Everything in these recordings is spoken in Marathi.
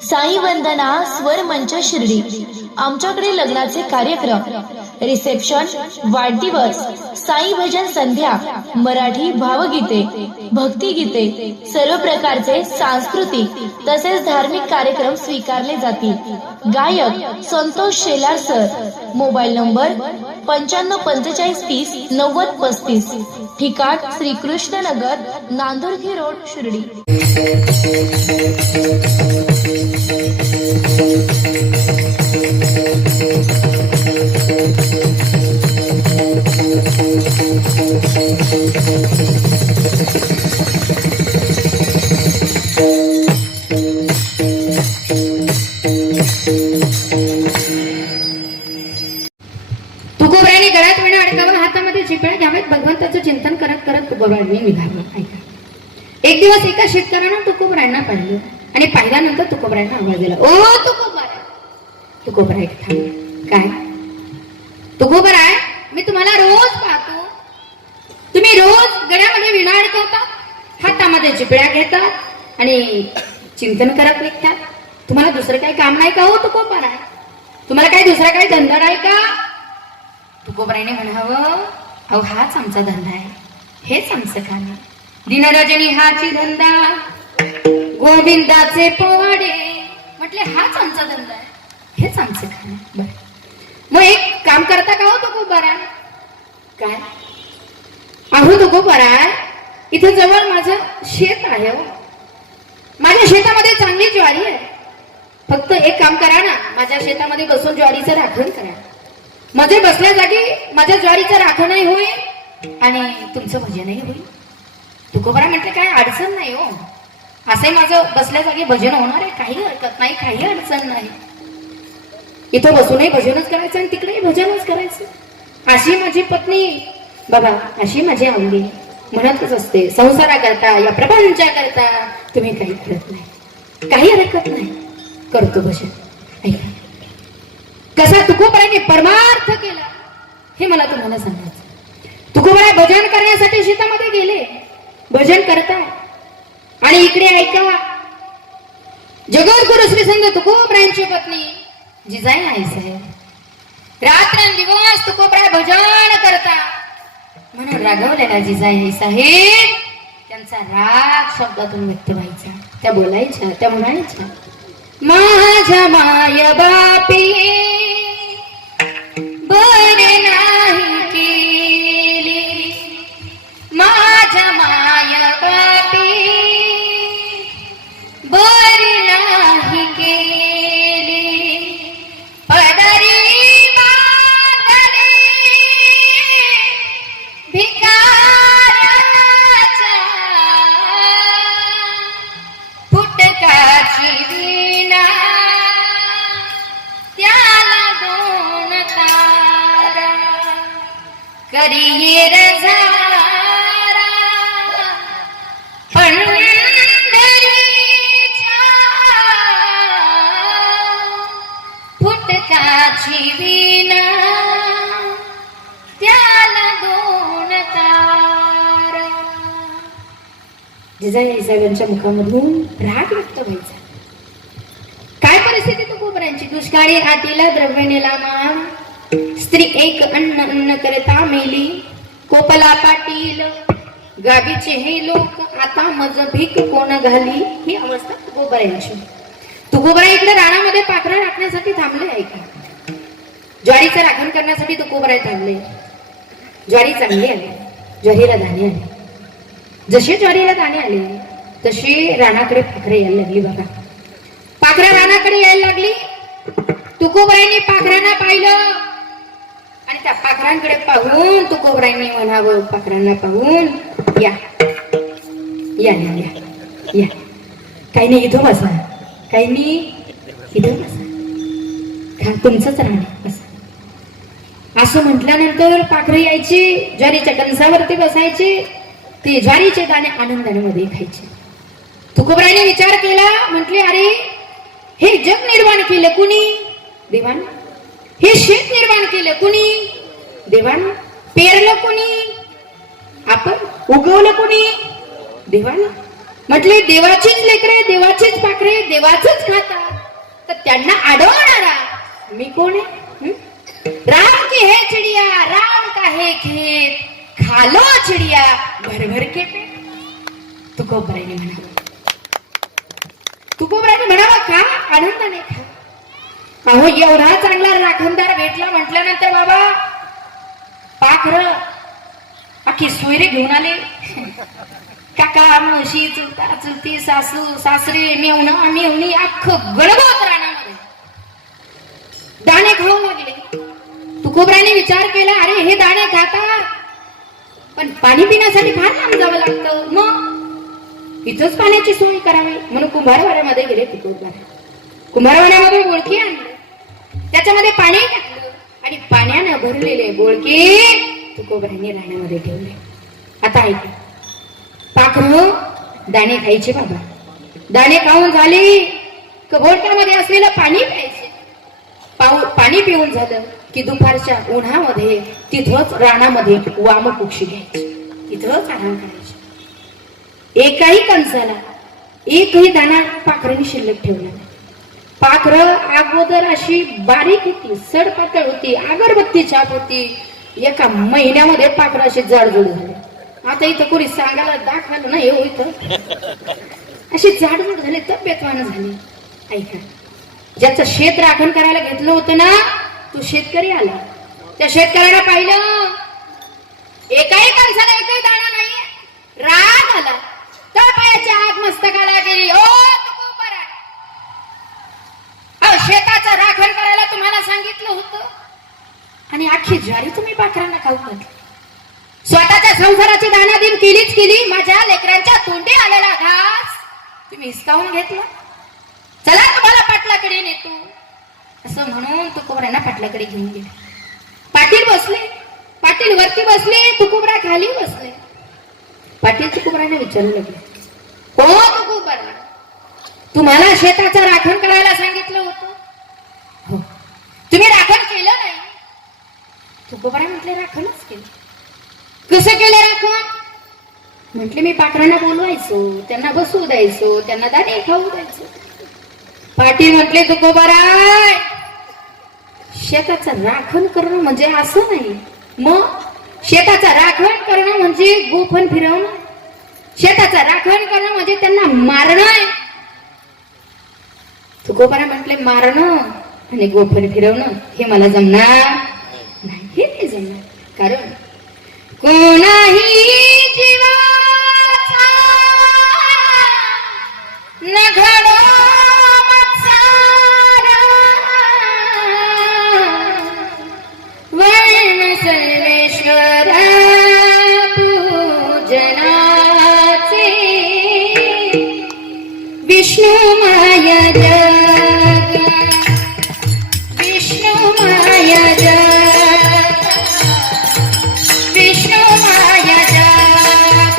साई वंदना स्वर मंच शिर्डी। आमच्याकडे लग्नाचे कार्यक्रम, रिसेप्शन, वाढदिवस, साई भजन संध्या, मराठी भावगीते, भक्तिगीते, सर्व प्रकारचे सांस्कृतिक तसेच धार्मिक कार्यक्रम स्वीकारले जातील। गायक Santosh Shelar sir. Mobile number 9545309035। ठिकाण श्रीकृष्ण नगर, नांदुर्गी रोड, शिर्डी। तुकोबराने गळ्यात वेणा अडकावून हातामध्ये चिपळ्या घ्यावेत। भगवंताचं चिंतन करत करत तुकोबराने निघाला। ऐका, एक दिवस एका शेतकऱ्यानं तुकोबरांना पाहिलं आणि पाहिल्यानंतर तुकोबरांना आवाज दिला, ओ तुकोबरा। तुकोबरा एक थांबले, काय तुकोबरा, मी तुम्हाला रोज पाहतो, तुम्ही रोज गळ्यामध्ये विणा अडकवता, हातामध्ये चिपळ्या घेतात आणि चिंतन करत निघतात। तुम्हाला दुसरं काही काम नाही का हो तुकोबरा? तुम्हाला काही दुसरा काही धंदा नाही का? तुकोबराने म्हणावं, अहो हाच आमचा धंदा आहे, हेच आमचं काम आहे। दिनरजनी हाची धंदा, गोविंदाचे पोवाडे, म्हटले हाच आमचा धंदा आहे, हेच आमचं काम आहे। बरं, मग एक काम करता का हो तुकोबरा? काय? अहो तुकोबरा, इथं जवळ माझं शेत आहे हो, माझ्या शेतामध्ये चांगली ज्वारी आहे, फक्त एक काम करा ना, माझ्या शेतामध्ये बसून ज्वारीचं राखण करा। माझे बसल्या जागी माझ्या ज्वारीचं राखणही होईल आणि तुमचं भजनही होईल। तुकोबरा म्हटलं काय अडचण नाही हो, असंही माझं बसल्या जागी भजन होणार आहे, काही हरकत नाही, काही अडचण नाही। इथं बसूनही भजनच करायचं आणि तिकडेही भजनच करायचं। अशी माझी पत्नी बाबा, अशी माझी आवडी म्हणतच असते, संसाराकरता या प्रपंचाकरता तुम्ही काही करत नाही, काही हरकत नाही, करतो भजन। ऐका, कसा तुकोबराने परमार्थ केला हे मला तुम्हाला सांगायचं। तुकोबरा भजन करण्यासाठी शेतामध्ये गेले, भजन करताय आणि इकडे ऐका, जगद्गुरु श्री संत तुकोबरांची पत्नी जिजाई आई साहेब रात्रंदिवस तुकोबरा भजन करता म्हणून रागवलेला जिजाई आई साहेब त्यांचा राग शब्दातून व्यक्त व्हायचा। त्या बोलायच्या, त्या म्हणायच्या, माझ्या माय बापी बरे नाही केली, माझ्या माय बापी बरे नाही केली, पदरी बांधले भिकाऱ्याच्या फुटकाची वीणा, त्याला दोन तारा करिये रझारा, पंढरीच्या फुटकाची वीणा, त्याला दोन तारा। जिजाई आई साहेबांच्या मुखामधून राग व्यक्त व्हायचा। काय परिस्थिती तुकोबरांची? दुष्काळी हातीला द्रव्य नेला मान, स्त्री एक अन्न अन्न करता मेली, कोपला पाटील गावीचे हे लोक, आता मज भीक कोण घाली, ही अवस्था तुकोबरांची। तुकोबरा इकडे रानामध्ये पाखरं राखण्यासाठी थांबले आहे का? ज्वारीचं राखण करण्यासाठी तुकोबरा थांबले। ज्वारी चांगली आली, ज्वारीला दाणे आले, जसे ज्वारीला दाणे आले तशी रानाकडे पाखरं यायला लागली। बघा, पाखरं रानाकडे यायला लागली। तुकोबरांनी पाखरांना पाहिलं आणि त्या पाखरांकडे पाहून तुकोबरांनी म्हणावं, पाखरांना पाहून, या या या या, काही नाही इथं बसा, काही नाही इथं बसा, तुमचंच राहणे बसा। असं म्हटल्यानंतर पाखरं यायची, ज्वारीच्या कणसावरती बसायची, ते ज्वारीचे दाणे आनंदाने मध्ये खायचे। तुकोबराने विचार केला, म्हटले अरे हे जग निर्माण केलं कुणी? देवान। हे शेत निर्माण केलं कुणी? देवान। पेरलं कुणी? आपण। उगवलं कुणी? देवान। म्हटले देवाचीच लेकरे, देवाचीच पाखरे, देवाचंच खातात, तर त्यांना अडवणारा मी कोण आहे? हं? राम की है चिडिया, राम का है खेत, खालो चिडिया भरभर के पेट. तुकोबराने म्हणावं, तुकोबराने म्हणावं का आनंदाने खा. अहो एवढा चांगला राखणदार भेटला म्हटल्यानंतर बाबा पाखर अख्खी सोयरे घेऊन आले. काका म्हशी चुलता चुलती सासू सासरे मेवणा मेवणी अख्खं गणगोत रानामध्ये दाणे खाऊ लागले. तुकोबराने विचार केला, अरे हे दाणे खातात पण पाणी पिण्यासाठी फार लांब जावं लागतं, मग इथंच पाण्याची सोय करावी म्हणून कुंभारवाड्यामध्ये गेले. तुकोबरा कुंभारवाड्यामध्ये बोळकी आणलं, त्याच्यामध्ये पाणी टाकलं आणि पाण्यानं भरलेले बोळके तुकोबराने रानामध्ये ठेवले. आता ऐका, पाखरं दाणे खायचे बाबा, दाणे खाऊन झाले बोळक्यामध्ये असलेलं पाणी प्यायचे. पाणी पिऊन झालं की दुपारच्या उन्हामध्ये तिथंच रानामध्ये वामकुक्षी घ्यायची, तिथंच आराम करायचे. एकाही कणसाला एकही दाणा पाखरांनी शिल्लक ठेवला नाही. पाखरं अगोदर अशी बारीक होती, सडपातळ होती, अगरबत्ती छाप होती. एका महिन्यामध्ये पाखरं अशी जाडजूड झाली. आता इथं कोणी सांगायला दाखवलं नाही हो, इथं अशी जाडजूड झाली, तब्येतवान झाली. ऐका, ज्याचं शेत राखण करायला घेतलं होतं ना, तो शेतकरी आला. त्या शेतकऱ्याला पाहिलं एकाही कणसाला एकही दाणा नाहीये. राग आला, तर पायाची आग मस्तकाला गेली. ओ तुकोबरा, शेताचं राखण करायला तुम्हाला सांगितलं होतं आणि अख्खी ज्वारी तुम्ही पाखरांना खाऊ घातली. स्वतःच्या संसाराची दानादिन केलीच केली, माझ्या लेकरांच्या तोंडी आलेला घास तुम्ही हिसकावून घेतला. चला तुम्हाला पाटलाकडे नेतो असं म्हणून तुकोबरांना पाटलाकडे घेऊन गेले. पाटील बसले, पाटील वरती बसले, तुकोबरा खाली बसले. पाटील तुकोबरांना विचारू लागले, हो तुकोबरा, तुम्हाला शेताचं राखण करायला सांगितलं होतं, हो तुम्ही राखण केलं नाही. तुकोबरा म्हटले राखणच केलं. कसं केलं राखण? म्हटले मी पाखरांना बोलवायचो, त्यांना बसवू द्यायचो, त्यांना दाणे खाऊ द्यायचो. पाटील म्हटले तुकोबरा, शेताचं राखण करणं म्हणजे असं नाही, मग शेताचं राखण करणं म्हणजे गोफण फिरवणं, शेताचं राखण करणं म्हणजे त्यांना मारणं. तुकोबरा म्हटले मारणं आणि गोफण फिरवणं हे मला जमणार नाही, हे नाही जमणार. कारण कोणाही जीवाचा न घडो मत्सर, वर्ण सर्वेश्वर पूजनाचे, विष्णू माया जग, विष्णू माया जग, विष्णू माया जग,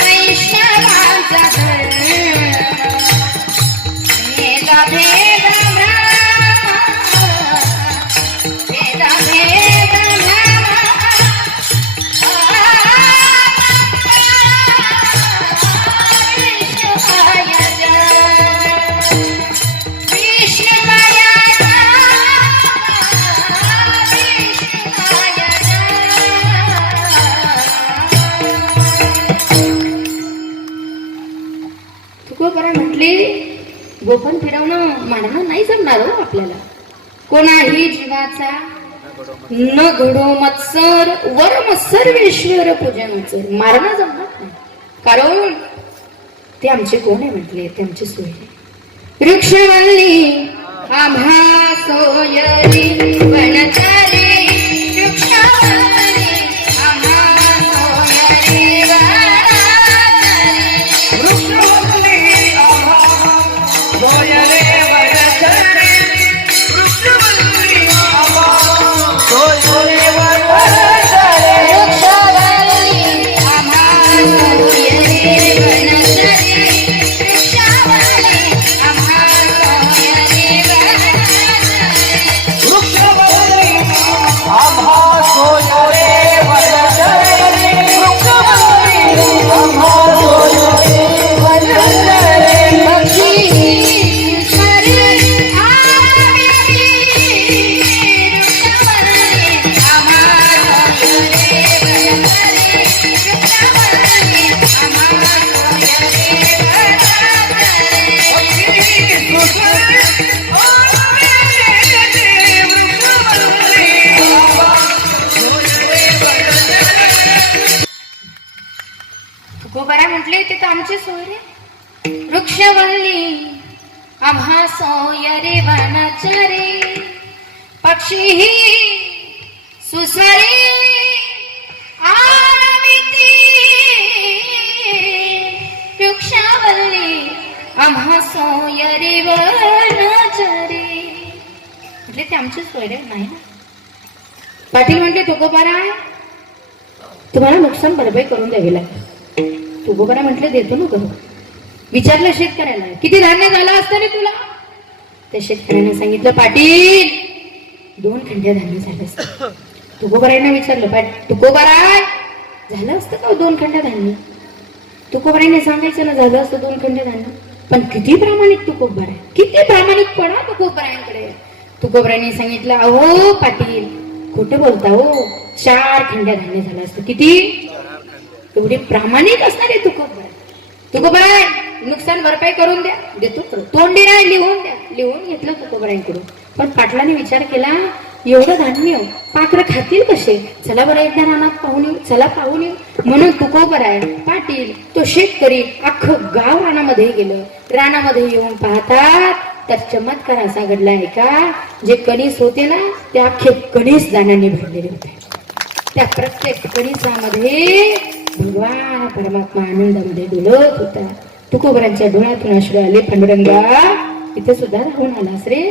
वैष्णवांचा धर्म, भेदा भेद भेदा भेद विष्णू माया जग, विष्णू माया तुकोबरा म्हटले गोफण फिरवणं मारणं नाही जमणार हो आपल्याला. कोणाही जीवाचा न घडो मत्सर, वर्म सर्वेश्वर पूजनाचं, मारणं जमणार नाही. कारण ते आमचे कोण आहे म्हटले, ते आमचे सोय. वृक्षवल्ली आम्हा सोयरी वनचरी, वृक्षवल्ली आम्हा सोयरी वनचरी, वृक्षवल्ली आम्हा सोयरी वनचरी, वृक्षवल्ली आम्हा सोयरी वनचरी, वृक्षवल्ली आम्हा सोयरी वनचरी, वृक्षवल्ली आम्हा सोयरी वनचरी, वृक्षवल्ली वृक्षवल्ली आम्हा सोयरे वनचरे पक्षी सुसरे आरविती वृक्षवल्ली आम्हा सोयरे वनचरे म्हटले ते आमचे सोयरे नाही ना. पाटील म्हटले तुकोबाराय तुम्हाला नुकसान भरपाई करून द्यावी लागेल. तुकोबारा म्हटले देतो ना करू. विचारलं शेतकऱ्याला किती धान्य झालं असतं रे तुला. त्या शेतकऱ्याने सांगितलं पाटील 2 खंड्या धान्य झालं असतं. तुकोबारायनं विचारलं तुकोबाराय झालं असतं का 2 खंड्या धान्य. तुकोबारायने सांगायचं ना झालं असतं 2 खंड्या धान्य. पण किती प्रामाणिक तुकोबाराय, किती प्रामाणिकपणा तुकोबारायांकडे. तुकोबारायने सांगितलं अहो पाटील खोटं बोलता हो 4 खंड्या धान्य झालं असतं. किती एवढे प्रामाणिक असणारे तुकोबाराय. तुकोबाराय नुकसान भरपाई करून द्या देतो करू. तोंडी नाही लिहून द्या. लिहून घेतलं तुकोबारायांकडून. पण पाटलाने विचार केला एवढं धान्य पाखरं खातील कसे. चला बरं एकदा रानात पाहून येऊ. चला पाहून येऊ. म्हणून तुकोबाराय पाटील तो शेतकरी अख्खं गाव रानामध्ये गेलं. रानामध्ये येऊन पाहतात तर चमत्कार असा घडलाय का जे कणीस होते ना ते अख्खे कणीस दाण्याने भरलेले होते. त्या प्रत्येक कणीसामध्ये भगवान परमात्मा आनंदामध्ये डुलत होता. तुकोबारांच्या डोळ्यातून अश्रू आले. पांडुरंगा इथे सुद्धा राहून आलास रे.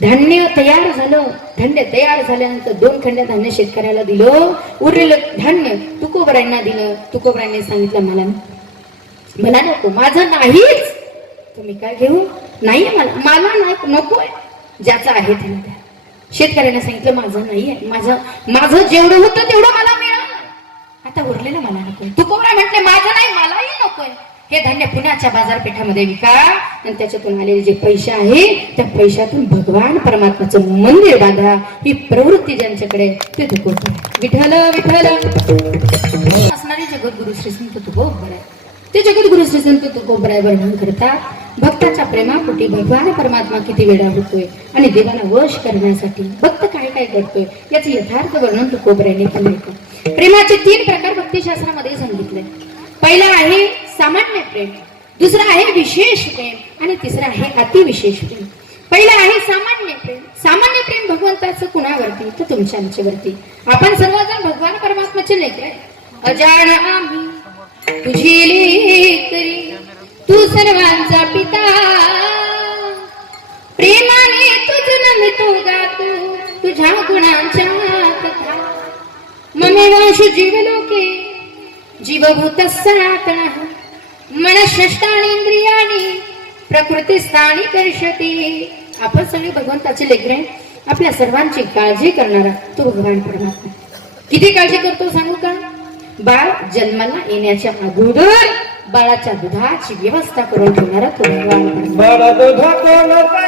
धान्य तयार झालं. धान्य तयार झाल्यानंतर 2 खंड्या धान्य शेतकऱ्याला दिलं. उरलेलं धान्य तुकोबारांना दिलं. तुकोबारांनी सांगितलं मला नको माझं नाहीच. तुम्ही काय घेऊ नाहीये मला नाही नकोय. ज्याचं आहे त्याला द्या. शेतकऱ्याने सांगितलं माझं नाहीये. माझं जेवढं होतं तेवढं मला मिळालं. आता उरलेलं मला नकोय. तुकोबाराय म्हटले माझं नाही मलाही नकोय. हे धान्य पुण्याच्या बाजारपेठामध्ये विका आणि त्याच्यातून आलेले जे पैसे आहे त्या पैशातून भगवान परमात्माचं मंदिर बांधा. ही प्रवृत्ती ज्यांच्याकडे ते तुकोबाराय. विठ्ठल विठ्ठल असणारे जगद्गुरु श्री संत तुकोबाराय. ते जगद्गुरु श्री संत तुकोबाराय वर्णन करतात भक्ताच्या प्रेमापोटी भगवान परमात्मा किती वेळा होतोय आणि देवाला वश करण्यासाठी भक्त काय काय करतोय याचे यथार्थ वर्णन तुकोबारायांनी पण केलं. प्रेमाचे 3 प्रकार भक्तिशास्त्रामध्ये सांगितले. पहिला आहे सामान्य प्रेम, दुसरा आहे विशेष प्रेम आणि तिसरा आहे अतिविशेष प्रेम. पहिला आहे सामान्य प्रेम. सामान्य प्रेम भगवंताचं कुणावरती तर तुमच्या आमच्यावरती. आपण सर्वजण भगवान परमात्म्याचे लेकरं आहे. अजाण आम्ही तुझी लेकरी तू सर्वांचा पिता प्रेमाने तुझ नमितो गातो तुझ्या गुणांच्या कथा. ममे वंश जीवलोके जीवभूत सनातन मनःष्टानी इंद्रियाणी प्रकृती स्थानी कर्षती. आपण सगळे भगवंताचे लेकरे. आपल्या सर्वांची काळजी करणारा तो भगवान परमात्मा. किती काळजी करतो सांगू का. बाळ जन्माला येण्याच्या अगोदर बाळाच्या दुधाची व्यवस्था करून ठेवणारा तो भगवान परमात्मा.